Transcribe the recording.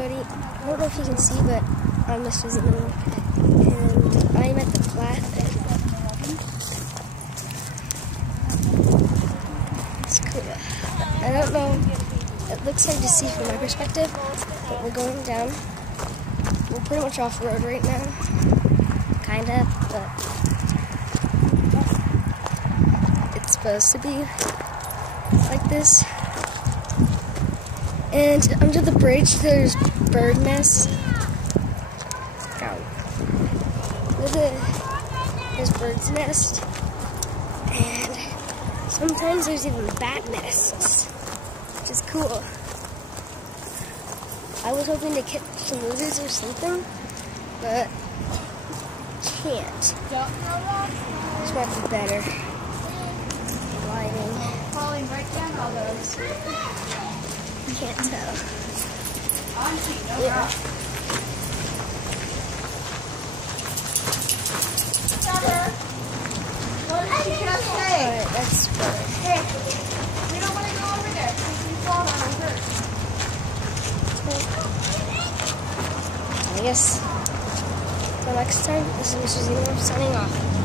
everybody. I don't know if you can see, but I'm Mr. Xenomorph, and I'm at the flat. It's cool. I don't know. It looks hard to see from my perspective, but we're going down. We're pretty much off road right now, kinda, but it's supposed to be like this. And under the bridge, there's bird nests. Look at there's bird's nest, and sometimes there's even bat nests, which is cool. I was hoping to catch some lizards or something, but can't. This might be better. Lighting. Falling right down all those. Can't tell. Yeah. What did she just say? Alright, that's better. Hey, we don't want to go over there because we fall on our hurt. I guess until next time, this is Mr. Xenomorph signing off.